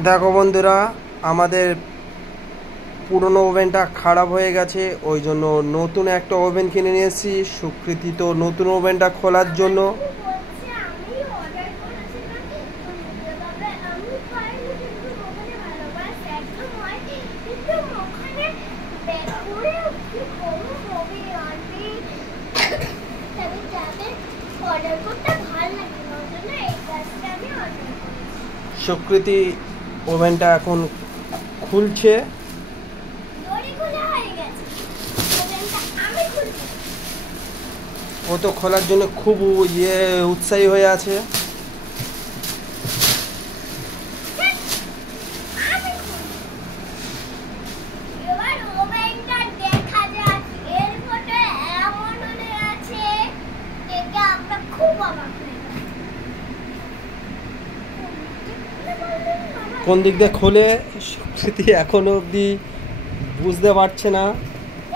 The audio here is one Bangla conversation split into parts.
দেখো বন্ধুরা, আমাদের পুরনো ওভেনটা খারাপ হয়ে গেছে, ওই জন্য নতুন একটা ওভেন কিনে নিয়ে এসেছি। সুকৃতি তো নতুন ওভেনটা খোলার জন্য সুকৃতি ওভেনটা এখন খুলছে। ও তো খোলার জন্য খুব উৎসাহী হয়ে আছে। কোন দিক দিয়ে খোলে সুকৃতি এখনো অবধি বুঝতে পারছে না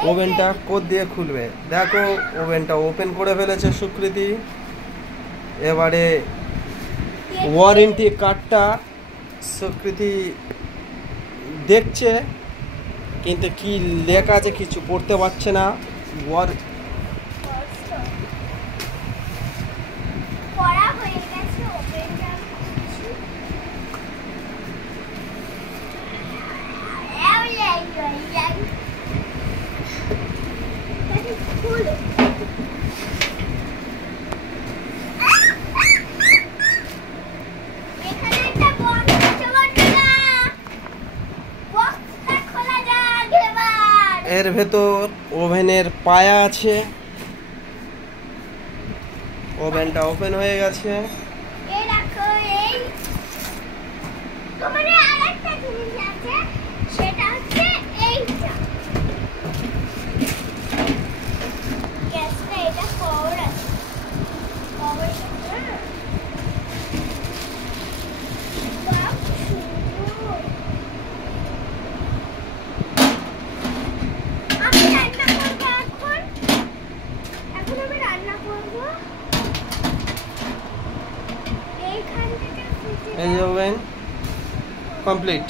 ওভেনটা কোথ দিয়ে খুলবে। দেখো, ওভেনটা ওপেন করে ফেলেছে সুকৃতি। এবারে ওয়ারেন্টি কার্ডটা সুকৃতি দেখছে, কিন্তু কি লেখা আছে কিছু পড়তে পারছে না। এর ভেতর ওভেনের পায়া আছে। ওভেনটা ওপেন হয়ে গেছে। এই যে ওভেন কমপ্লিট।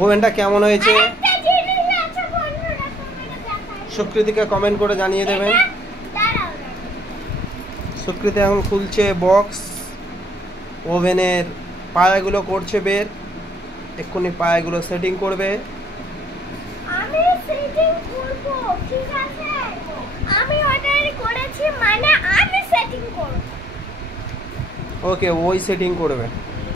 ওভেনটা কেমন হয়েছে সুকৃতিকে কমেন্ট করে জানিয়ে দেবেন। সুকৃতি এখন খুলছে বক্স, ওভেনের পায়াগুলো করছে বের। এক্ষুনি পায়াগুলো সেটিং করবে। আমি সেটিং করব, ঠিক আছে? আমি অর্ডার করেছি মানে আমি সেটিং করব। ওকে, ওই সেটিং করবে।